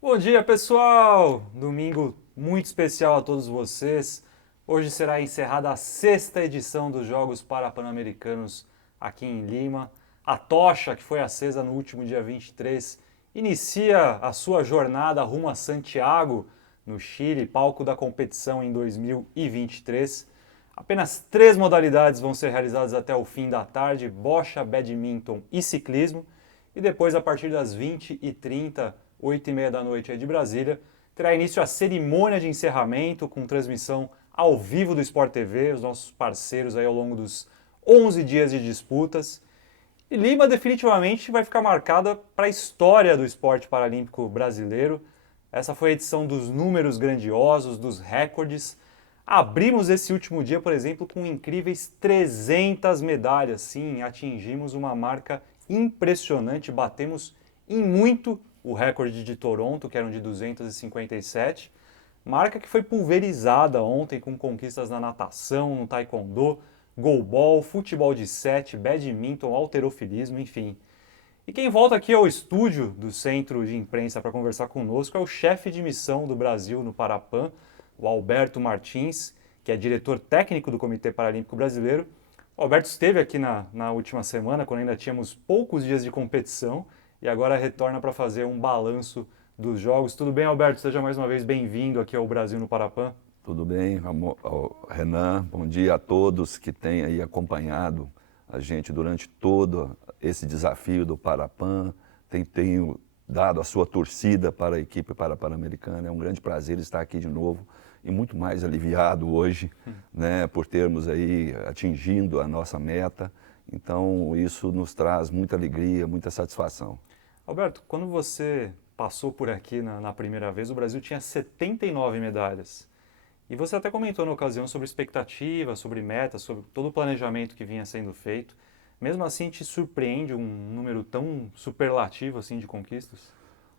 Bom dia, pessoal! Domingo muito especial a todos vocês. Hoje será encerrada a sexta edição dos Jogos Parapan-Americanos aqui em Lima. A tocha que foi acesa no último dia 23 inicia a sua jornada rumo a Santiago, no Chile, palco da competição em 2023. Apenas três modalidades vão ser realizadas até o fim da tarde: bocha, badminton e ciclismo. E depois, a partir das 20h30, 8h30 da noite aí de Brasília, terá início a cerimônia de encerramento com transmissão ao vivo do Sport TV, os nossos parceiros aí ao longo dos 11 dias de disputas. E Lima definitivamente vai ficar marcada para a história do esporte paralímpico brasileiro. Essa foi a edição dos números grandiosos, dos recordes. Abrimos esse último dia, por exemplo, com incríveis 300 medalhas. Sim, atingimos uma marca impressionante, batemos em muito o recorde de Toronto, que eram de 257, marca que foi pulverizada ontem com conquistas na natação, no taekwondo, goalball, futebol de sete, badminton, halterofilismo, enfim. E quem volta aqui ao estúdio do Centro de Imprensa para conversar conosco é o chefe de missão do Brasil no Parapan, o Alberto Martins, que é diretor técnico do Comitê Paralímpico Brasileiro. O Alberto esteve aqui na última semana, quando ainda tínhamos poucos dias de competição, e agora retorna para fazer um balanço dos jogos. Tudo bem, Alberto? Seja mais uma vez bem-vindo aqui ao Brasil no Parapan. Tudo bem, Renan? Bom dia a todos que têm aí acompanhado a gente durante todo esse desafio do Parapan, tenho dado a sua torcida para a equipe Pan-Americana. É um grande prazer estar aqui de novo e muito mais aliviado hoje, né, por termos aí atingindo a nossa meta. Então, isso nos traz muita alegria, muita satisfação. Alberto, quando você passou por aqui na primeira vez, o Brasil tinha 79 medalhas. E você até comentou na ocasião sobre expectativa, sobre metas, sobre todo o planejamento que vinha sendo feito. Mesmo assim, te surpreende um número tão superlativo assim de conquistas?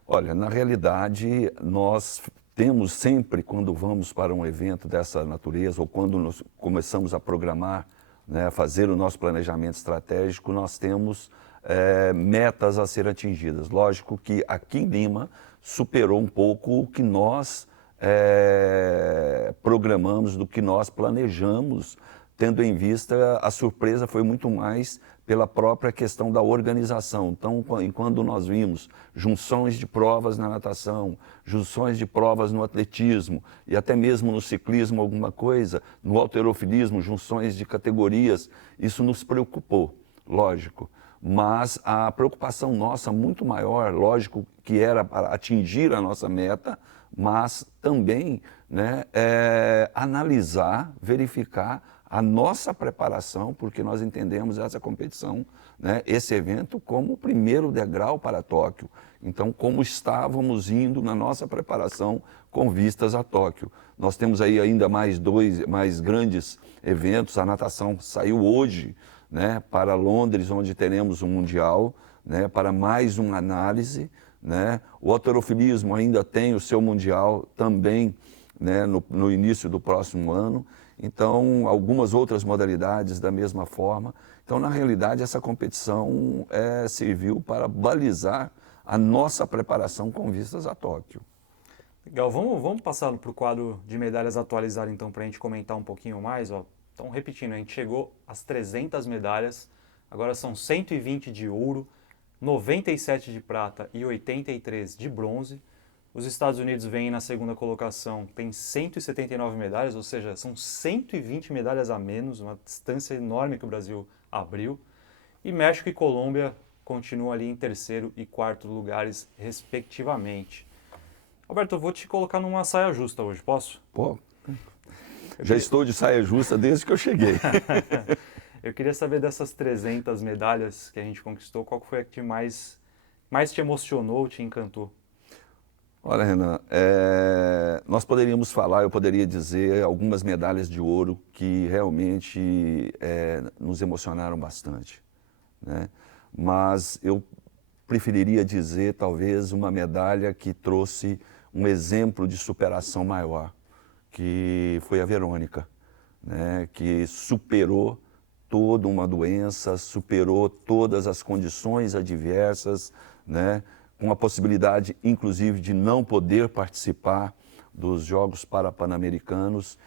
Olha, na realidade, nós temos sempre, quando vamos para um evento dessa natureza, ou quando nós começamos a programar, né, fazer o nosso planejamento estratégico, nós temos metas a ser atingidas. Lógico que aqui em Lima superou um pouco o que nós programamos, do que nós planejamos, tendo em vista a surpresa foi muito mais pela própria questão da organização. Então, quando nós vimos junções de provas na natação, junções de provas no atletismo e até mesmo no ciclismo alguma coisa, no halterofilismo, junções de categorias, isso nos preocupou, lógico. Mas a preocupação nossa muito maior, lógico, que era para atingir a nossa meta, mas também, né, analisar, verificar a nossa preparação, porque nós entendemos essa competição, né, esse evento, como o primeiro degrau para Tóquio. Então, como estávamos indo na nossa preparação com vistas a Tóquio. Nós temos aí ainda mais grandes eventos. A natação saiu hoje, né, para Londres, onde teremos um Mundial, né, para mais uma análise. Né? O halterofilismo ainda tem o seu Mundial também, né, no início do próximo ano. Então, algumas outras modalidades da mesma forma. Então, na realidade, essa competição serviu para balizar a nossa preparação com vistas a Tóquio. Legal, vamos passar para o quadro de medalhas atualizado então para a gente comentar um pouquinho mais. Ó. Então, repetindo, a gente chegou às 300 medalhas, agora são 120 de ouro, 97 de prata e 83 de bronze. Os Estados Unidos vêm na segunda colocação, tem 179 medalhas, ou seja, são 120 medalhas a menos, uma distância enorme que o Brasil abriu. E México e Colômbia continuam ali em terceiro e quarto lugares, respectivamente. Alberto, eu vou te colocar numa saia justa hoje, posso? Pô, já estou de saia justa desde que eu cheguei. Eu queria saber dessas 300 medalhas que a gente conquistou, qual foi a que mais te emocionou, te encantou? Olha, Renan, nós poderíamos falar, eu poderia dizer algumas medalhas de ouro que realmente nos emocionaram bastante, né? Mas eu preferiria dizer talvez uma medalha que trouxe um exemplo de superação maior, que foi a Verônica, né? Que superou toda uma doença, superou todas as condições adversas, né? com a possibilidade, inclusive, de não poder participar dos Jogos Pan-Americanos,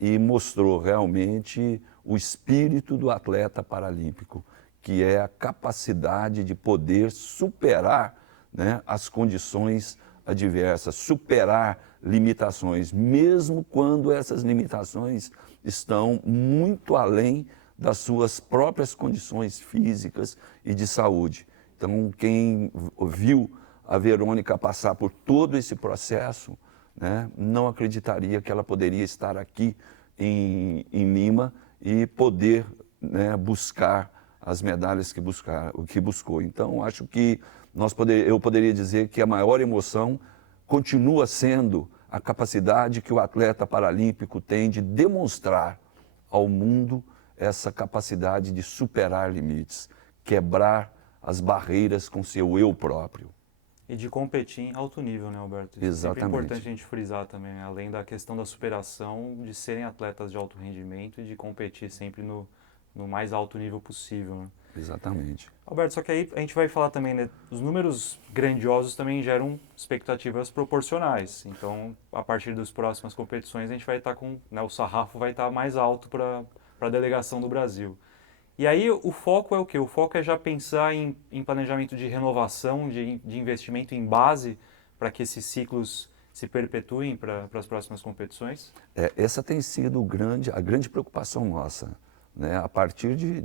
e mostrou realmente o espírito do atleta paralímpico, que é a capacidade de poder superar, né, as condições adversas, superar limitações, mesmo quando essas limitações estão muito além das suas próprias condições físicas e de saúde. Então, quem viu a Verônica passar por todo esse processo, né, não acreditaria que ela poderia estar aqui em Lima e poder, né, buscar as medalhas que buscou. Então, acho que eu poderia dizer que a maior emoção continua sendo a capacidade que o atleta paralímpico tem de demonstrar ao mundo essa capacidade de superar limites, quebrar as barreiras com seu eu próprio. E de competir em alto nível, né, Alberto? Isso Exatamente. é sempre importante a gente frisar também, né? Além da questão da superação, de serem atletas de alto rendimento e de competir sempre no mais alto nível possível, né? Exatamente. Alberto, só que aí a gente vai falar também, né, os números grandiosos também geram expectativas proporcionais. Então, a partir das próximas competições, a gente vai estar com, né, o sarrafo vai estar mais alto para a delegação do Brasil. E aí o foco é o quê? O foco é já pensar em planejamento de renovação, de investimento em base para que esses ciclos se perpetuem para as próximas competições? Essa tem sido a grande preocupação nossa, né? A partir de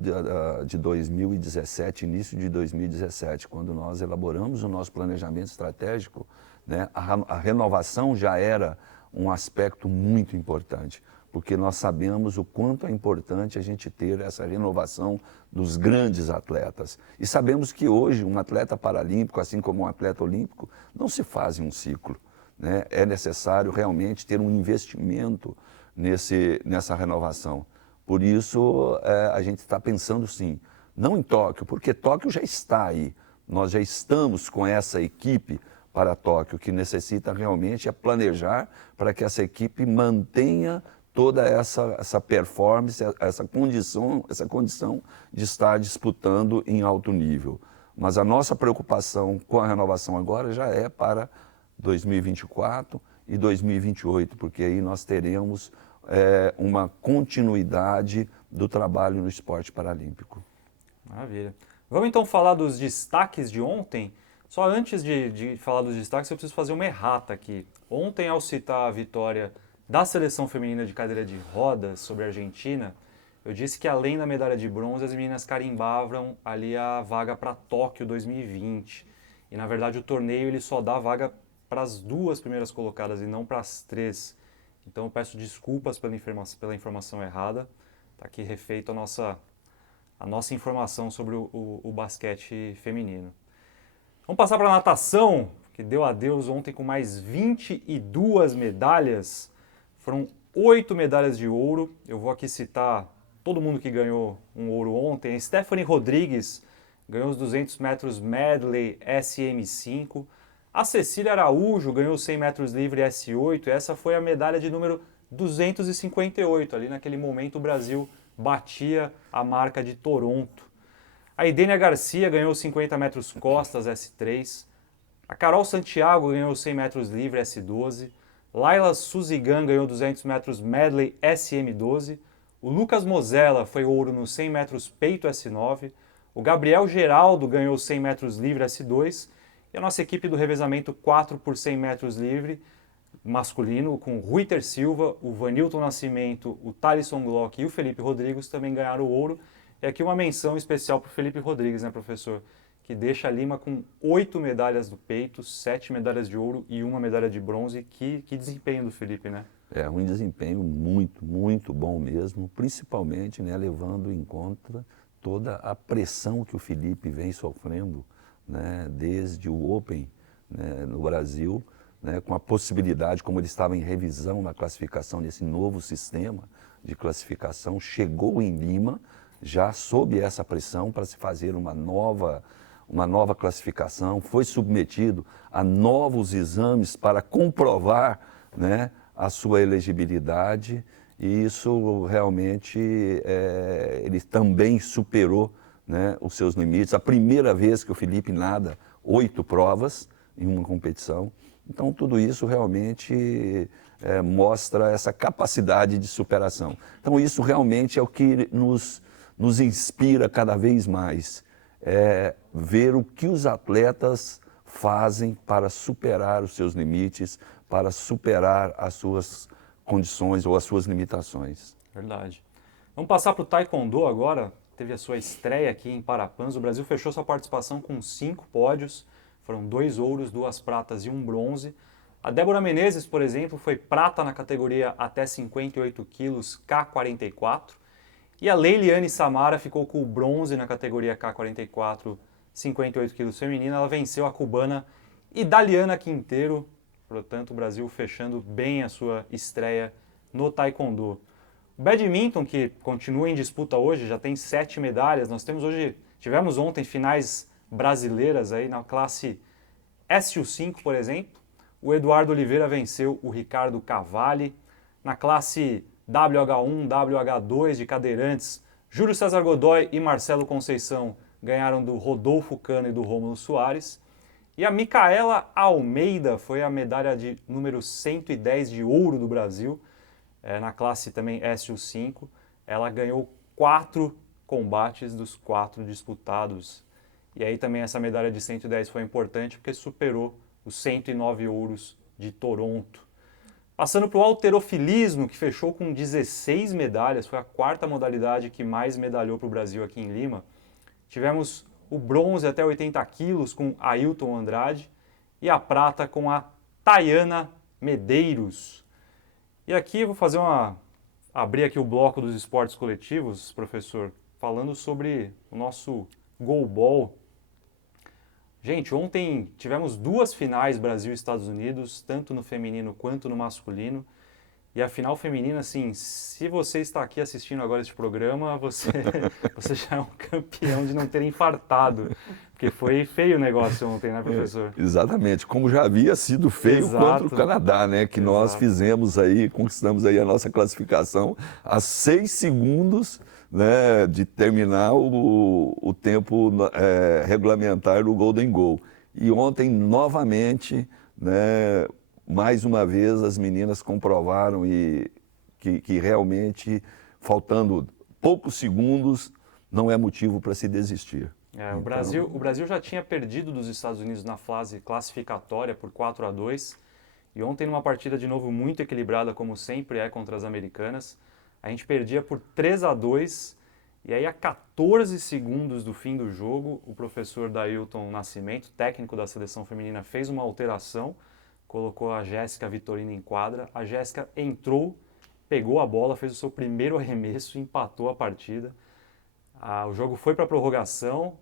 2017, início de 2017, quando nós elaboramos o nosso planejamento estratégico, né, a renovação já era um aspecto muito importante, porque nós sabemos o quanto é importante a gente ter essa renovação dos grandes atletas. E sabemos que hoje um atleta paralímpico, assim como um atleta olímpico, não se faz em um ciclo, né? É necessário realmente ter um investimento nessa renovação. Por isso, a gente está pensando sim, não em Tóquio, porque Tóquio já está aí. Nós já estamos com essa equipe para Tóquio, o que necessita realmente é planejar para que essa equipe mantenha toda essa performance, essa condição de estar disputando em alto nível. Mas a nossa preocupação com a renovação agora já é para 2024 e 2028, porque aí nós teremos uma continuidade do trabalho no esporte paralímpico. Maravilha. Vamos então falar dos destaques de ontem. Só antes de falar dos destaques, eu preciso fazer uma errata aqui. Ontem, ao citar a vitória da seleção feminina de cadeira de rodas sobre a Argentina, eu disse que além da medalha de bronze, as meninas carimbavam ali a vaga para Tóquio 2020. E na verdade o torneio ele só dá vaga para as duas primeiras colocadas e não para as três. Então eu peço desculpas pela informação errada. Está aqui refeita a nossa informação sobre o basquete feminino. Vamos passar para a natação, que deu adeus ontem com mais 22 medalhas. Foram 8 medalhas de ouro. Eu vou aqui citar todo mundo que ganhou um ouro ontem. A Stephanie Rodrigues ganhou os 200 metros medley SM5. A Cecília Araújo ganhou os 100 metros livre S8. Essa foi a medalha de número 258. Ali naquele momento o Brasil batia a marca de Toronto. A Idênia Garcia ganhou os 50 metros costas S3. A Carol Santiago ganhou os 100 metros livre S12. Laila Suzigan ganhou 200 metros medley SM12. O Lucas Mosella foi ouro nos 100 metros peito S9. O Gabriel Geraldo ganhou os 100 metros livre S2. E a nossa equipe do revezamento 4 por 100 metros livre masculino, com o Ruiter Silva, o Vanilton Nascimento, o Thalisson Glock e o Felipe Rodrigues também ganharam o ouro. E aqui uma menção especial para o Felipe Rodrigues, né, professor? Que deixa a Lima com 8 medalhas do peito, 7 medalhas de ouro e 1 medalha de bronze. Que desempenho do Felipe, né? É um desempenho muito, muito bom mesmo, principalmente, né, levando em conta toda a pressão que o Felipe vem sofrendo, né, desde o Open, né, no Brasil, né, com a possibilidade, como ele estava em revisão na classificação desse novo sistema de classificação, chegou em Lima já sob essa pressão para se fazer uma nova classificação, foi submetido a novos exames para comprovar, né, a sua elegibilidade, e isso realmente ele também superou, né, os seus limites. A primeira vez que o Felipe nada 8 provas em uma competição. Então, tudo isso realmente mostra essa capacidade de superação. Então, isso realmente é o que nos inspira cada vez mais, ver o que os atletas fazem para superar os seus limites, para superar as suas condições ou as suas limitações. Verdade. Vamos passar para o Taekwondo agora. Teve a sua estreia aqui em Parapanso. O Brasil fechou sua participação com 5 pódios. Foram 2 ouros, 2 pratas e 1 bronze. A Débora Menezes, por exemplo, foi prata na categoria até 58 quilos K44. E a Leiliane Samara ficou com o bronze na categoria K44, 58 quilos feminina. Ela venceu a cubana Idaliana Quinteiro. Portanto, o Brasil fechando bem a sua estreia no Taekwondo. O badminton, que continua em disputa hoje, já tem 7 medalhas. Nós tivemos ontem finais brasileiras aí na classe SU5, por exemplo. O Eduardo Oliveira venceu o Ricardo Cavalli. Na classe WH1, WH2 de cadeirantes, Júlio César Godoy e Marcelo Conceição ganharam do Rodolfo Cano e do Rômulo Soares. E a Micaela Almeida foi a medalha de número 110 de ouro do Brasil, na classe também SU5. Ela ganhou 4 combates dos 4 disputados. E aí também essa medalha de 110 foi importante porque superou os 109 ouros de Toronto. Passando para o halterofilismo, que fechou com 16 medalhas, foi a 4ª modalidade que mais medalhou para o Brasil aqui em Lima. Tivemos o bronze até 80 quilos com Ailton Andrade e a prata com a Tayana Medeiros. E aqui eu vou abrir aqui o bloco dos esportes coletivos, professor, falando sobre o nosso goalball. Gente, ontem tivemos 2 finais Brasil e Estados Unidos, tanto no feminino quanto no masculino. E a final feminina, assim, se você está aqui assistindo agora este programa, você já é um campeão de não ter infartado. Porque foi feio o negócio ontem, né, professor? Exatamente, como já havia sido feio contra o Canadá, né? Que nós fizemos aí, conquistamos aí a nossa classificação a 6 segundos, né, de terminar o tempo regulamentar do Golden Goal. E ontem, novamente, né, mais uma vez, as meninas comprovaram que realmente, faltando poucos segundos, não é motivo para se desistir. O Brasil já tinha perdido dos Estados Unidos na fase classificatória por 4-2. E ontem, numa partida de novo muito equilibrada, como sempre é contra as americanas, a gente perdia por 3-2. E aí, a 14 segundos do fim do jogo, o professor Dailton Nascimento, técnico da seleção feminina, fez uma alteração, colocou a Jéssica Vitorino em quadra. A Jéssica entrou, pegou a bola, fez o seu primeiro arremesso e empatou a partida. O jogo foi para a prorrogação,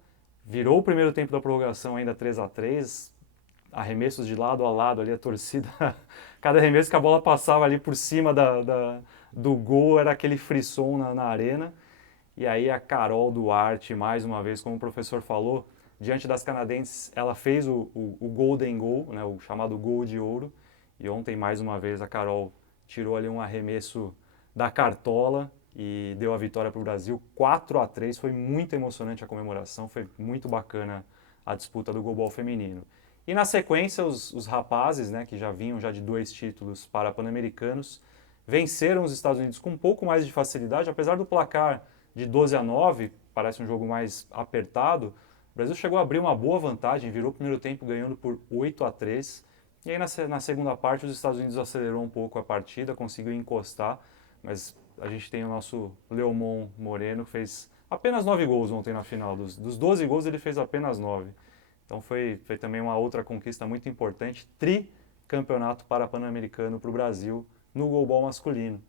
virou o primeiro tempo da prorrogação ainda 3-3, arremessos de lado a lado ali, a torcida, cada arremesso que a bola passava ali por cima do gol era aquele frisson na arena. E aí a Carol Duarte, mais uma vez, como o professor falou, diante das canadenses, ela fez o Golden Goal, né, o chamado gol de ouro. E ontem, mais uma vez, a Carol tirou ali um arremesso da cartola e deu a vitória para o Brasil, 4-3. Foi muito emocionante a comemoração, foi muito bacana a disputa do goalball feminino. E na sequência, os rapazes, né, que já vinham já de 2 títulos para pan-americanos, venceram os Estados Unidos com um pouco mais de facilidade, apesar do placar de 12-9, parece um jogo mais apertado. O Brasil chegou a abrir uma boa vantagem, virou o primeiro tempo ganhando por 8-3. E aí na segunda parte os Estados Unidos acelerou um pouco a partida, conseguiu encostar, mas a gente tem o nosso Leomon Moreno, que fez apenas 9 gols ontem na final. Dos 12 gols ele fez apenas 9. Então foi também uma outra conquista muito importante, tricampeonato pan-americano para o Brasil no goalball masculino.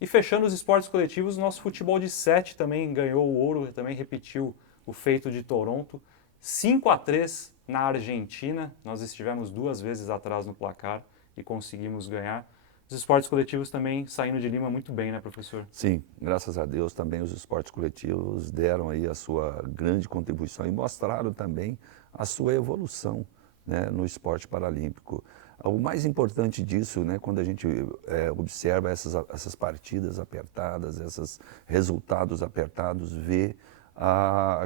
E fechando os esportes coletivos, o nosso futebol de 7 também ganhou o ouro, também repetiu o feito de Toronto. 5-3 na Argentina, nós estivemos 2 vezes atrás no placar e conseguimos ganhar. Os esportes coletivos também saindo de Lima muito bem, né, professor? Sim, graças a Deus também os esportes coletivos deram aí a sua grande contribuição e mostraram também a sua evolução, né, no esporte paralímpico. O mais importante disso, né, quando a gente observa essas partidas apertadas, esses resultados apertados, ver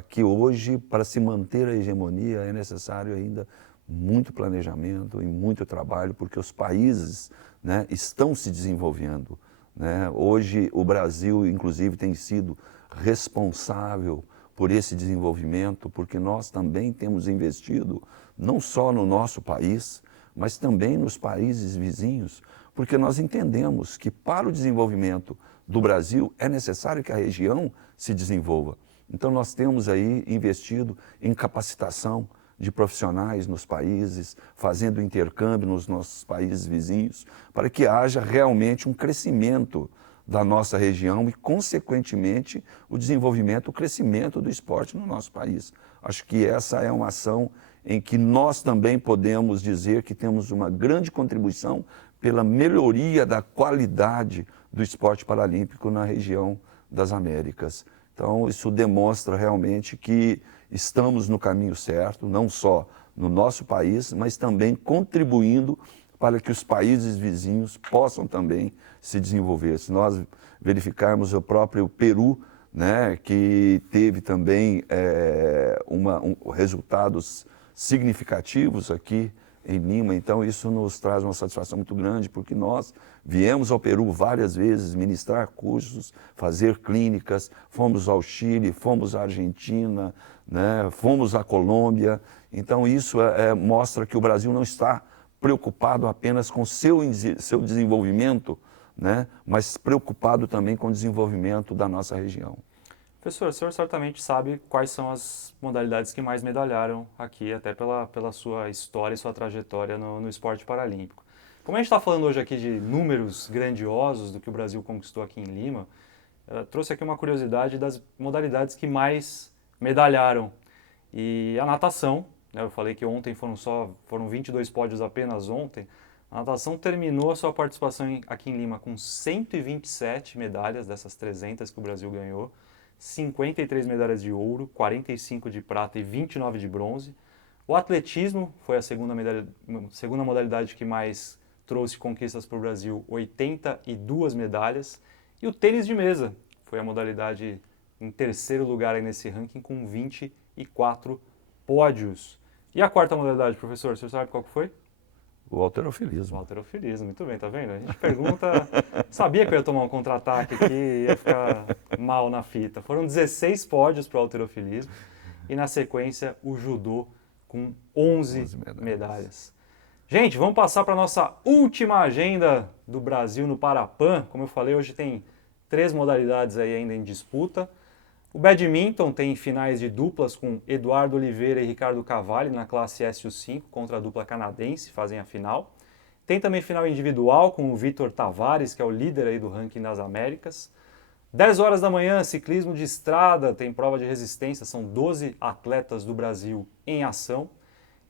que hoje, para se manter a hegemonia, é necessário ainda muito planejamento e muito trabalho, porque os países, né, estão se desenvolvendo, né? Hoje o Brasil, inclusive, tem sido responsável por esse desenvolvimento, porque nós também temos investido não só no nosso país, mas também nos países vizinhos, porque nós entendemos que para o desenvolvimento do Brasil é necessário que a região se desenvolva. Então nós temos aí investido em capacitação de profissionais nos países, fazendo intercâmbio nos nossos países vizinhos, para que haja realmente um crescimento da nossa região e, consequentemente, o desenvolvimento, o crescimento do esporte no nosso país. Acho que essa é uma ação em que nós também podemos dizer que temos uma grande contribuição pela melhoria da qualidade do esporte paralímpico na região das Américas. Então, isso demonstra realmente que estamos no caminho certo, não só no nosso país, mas também contribuindo para que os países vizinhos possam também se desenvolver. Se nós verificarmos o próprio Peru, né, que teve também resultados significativos aqui em Lima, então isso nos traz uma satisfação muito grande, porque nós viemos ao Peru várias vezes ministrar cursos, fazer clínicas, fomos ao Chile, fomos à Argentina, né, fomos à Colômbia. Então isso mostra que o Brasil não está preocupado apenas com seu desenvolvimento, né, mas preocupado também com o desenvolvimento da nossa região. Professor, o senhor certamente sabe quais são as modalidades que mais medalharam aqui, até pela sua história e sua trajetória no esporte paralímpico. Como a gente está falando hoje aqui de números grandiosos do que o Brasil conquistou aqui em Lima, trouxe aqui uma curiosidade das modalidades que mais medalharam. E a natação, né, eu falei que ontem foram 22 pódios apenas ontem, a natação terminou a sua participação aqui em Lima com 127 medalhas dessas 300 que o Brasil ganhou, 53 medalhas de ouro, 45 de prata e 29 de bronze. O atletismo foi a segunda modalidade que mais trouxe conquistas para o Brasil, 82 medalhas. E o tênis de mesa foi a modalidade em terceiro lugar aí nesse ranking com 24 pódios. E a quarta modalidade, professor, o senhor sabe qual que foi? O halterofilismo. O halterofilismo, muito bem, tá vendo? A gente pergunta, sabia que eu ia tomar um contra-ataque aqui e ia ficar mal na fita. Foram 16 pódios para o halterofilismo e na sequência o judô com 11 medalhas. Gente, vamos passar para a nossa última agenda do Brasil no Parapan. Como eu falei, hoje tem 3 modalidades aí ainda em disputa. O badminton tem finais de duplas com Eduardo Oliveira e Ricardo Cavalli na classe SU5 contra a dupla canadense, fazem a final. Tem também final individual com o Vitor Tavares, que é o líder aí do ranking das Américas. 10 horas da manhã, ciclismo de estrada, tem prova de resistência, são 12 atletas do Brasil em ação.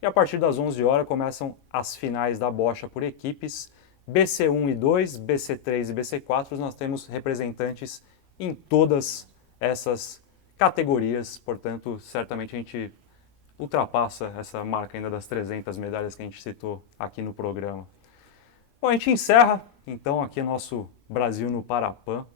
E a partir das 11 horas começam as finais da bocha por equipes. BC1 e 2, BC3 e BC4, nós temos representantes em todas essas categorias, portanto, certamente a gente ultrapassa essa marca ainda das 300 medalhas que a gente citou aqui no programa. Bom, a gente encerra, então, aqui nosso Brasil no Parapan.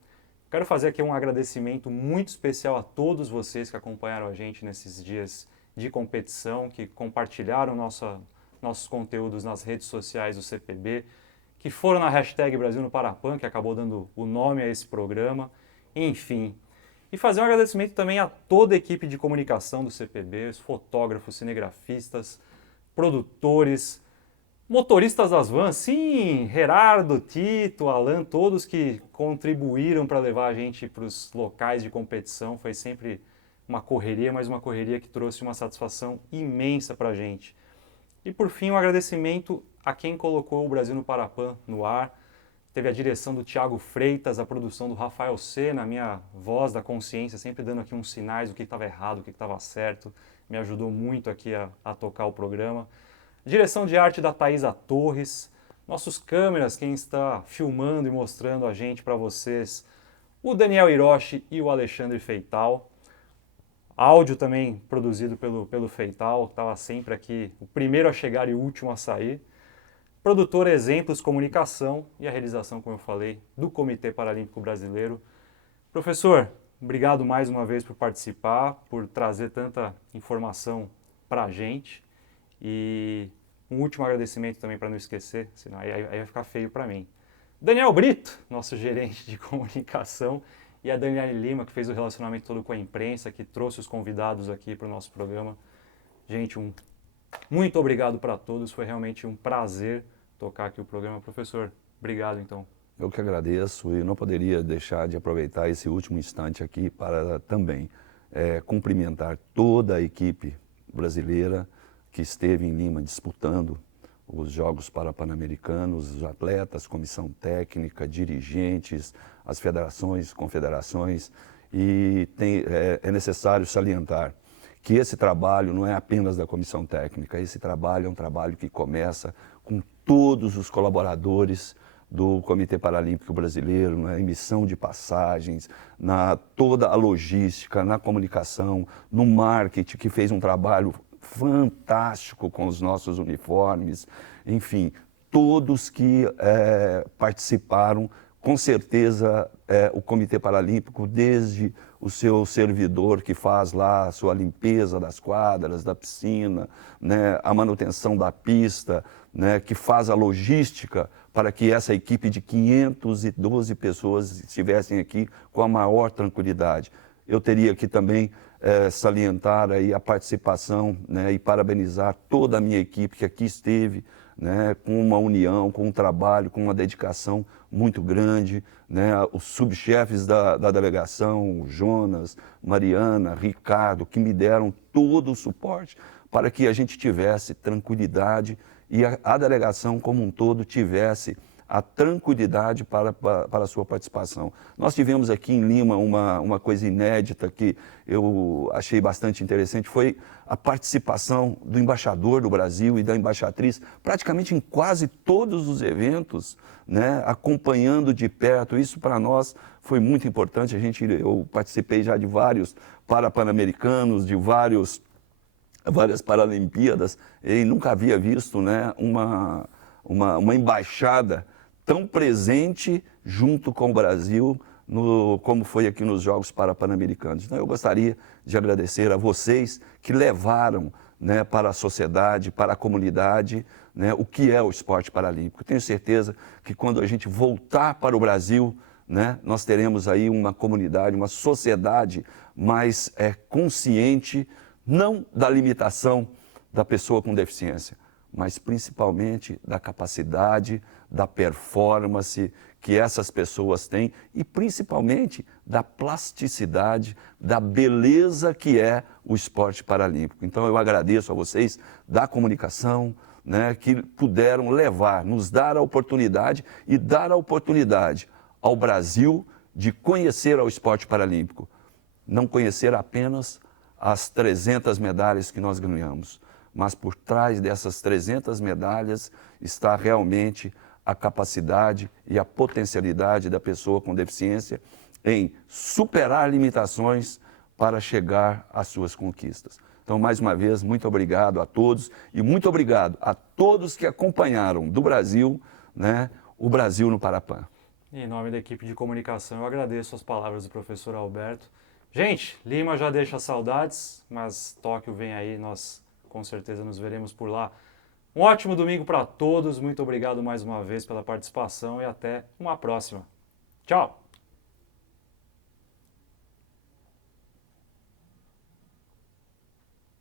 Quero fazer aqui um agradecimento muito especial a todos vocês que acompanharam a gente nesses dias de competição, que compartilharam nossos conteúdos nas redes sociais do CPB, que foram na hashtag Brasil no Parapan, que acabou dando o nome a esse programa, enfim. E fazer um agradecimento também a toda a equipe de comunicação do CPB, os fotógrafos, cinegrafistas, produtores, motoristas das vans, sim, Gerardo, Tito, Alan, todos que contribuíram para levar a gente para os locais de competição. Foi sempre uma correria, mas uma correria que trouxe uma satisfação imensa para a gente. E por fim, um agradecimento a quem colocou o Brasil no Parapan no ar. Teve a direção do Thiago Freitas, a produção do Rafael Sena, a minha voz da consciência, sempre dando aqui uns sinais do que estava errado, o que estava certo. Me ajudou muito aqui a tocar o programa. Direção de arte da Thaisa Torres. Nossos câmeras, quem está filmando e mostrando a gente para vocês, o Daniel Hiroshi e o Alexandre Feital. Áudio também produzido pelo Feital, que estava sempre aqui, o primeiro a chegar e o último a sair. Produtor Exemplos Comunicação e a realização, como eu falei, do Comitê Paralímpico Brasileiro. Professor, obrigado mais uma vez por participar, por trazer tanta informação para a gente. E um último agradecimento também para não esquecer, senão aí vai ficar feio para mim. Daniel Brito, nosso gerente de comunicação, e a Daniela Lima, que fez o relacionamento todo com a imprensa, que trouxe os convidados aqui para o nosso programa. Gente, muito obrigado para todos, foi realmente um prazer tocar aqui o programa. Professor, obrigado então. Eu que agradeço e não poderia deixar de aproveitar esse último instante aqui para também cumprimentar toda a equipe brasileira que esteve em Lima disputando os Jogos Pan-Americanos, os atletas, comissão técnica, dirigentes, as federações, confederações, e é necessário salientar que esse trabalho não é apenas da comissão técnica, esse trabalho é um trabalho que começa com todos os colaboradores do Comitê Paralímpico Brasileiro, na emissão de passagens, na toda a logística, na comunicação, no marketing, que fez um trabalho fantástico com os nossos uniformes, enfim, todos que participaram, com certeza o Comitê Paralímpico, desde o seu servidor que faz lá a sua limpeza das quadras, da piscina, né, a manutenção da pista, né, que faz a logística para que essa equipe de 512 pessoas estivessem aqui com a maior tranquilidade. Eu teria que também salientar aí a participação, né, e parabenizar toda a minha equipe que aqui esteve, né, com uma união, com um trabalho, com uma dedicação muito grande, né, os subchefes da delegação, Jonas, Mariana, Ricardo, que me deram todo o suporte para que a gente tivesse tranquilidade e a delegação como um todo tivesse a tranquilidade para a sua participação. Nós tivemos aqui em Lima uma coisa inédita que eu achei bastante interessante, foi a participação do embaixador do Brasil e da embaixatriz, praticamente em quase todos os eventos, né, acompanhando de perto. Isso para nós foi muito importante. Eu participei já de vários Pan-Americanos, de várias Paralimpíadas, e nunca havia visto, né, uma embaixada tão presente junto com o Brasil, como foi aqui nos Jogos Pan-Americanos. Então, eu gostaria de agradecer a vocês que levaram, né, para a sociedade, para a comunidade, né, o que é o esporte paralímpico. Tenho certeza que quando a gente voltar para o Brasil, né, nós teremos aí uma comunidade, uma sociedade mais consciente, não da limitação da pessoa com deficiência, mas principalmente da capacidade, da performance que essas pessoas têm e principalmente da plasticidade, da beleza que é o esporte paralímpico. Então eu agradeço a vocês da comunicação, né, que puderam levar, nos dar a oportunidade e dar a oportunidade ao Brasil de conhecer o esporte paralímpico. Não conhecer apenas as 300 medalhas que nós ganhamos, mas por trás dessas 300 medalhas está realmente a capacidade e a potencialidade da pessoa com deficiência em superar limitações para chegar às suas conquistas. Então, mais uma vez, muito obrigado a todos e muito obrigado a todos que acompanharam do Brasil, né, o Brasil no Parapan. Em nome da equipe de comunicação, eu agradeço as palavras do professor Alberto. Gente, Lima já deixa saudades, mas Tóquio vem aí, nós com certeza nos veremos por lá. Um ótimo domingo para todos, muito obrigado mais uma vez pela participação e até uma próxima. Tchau!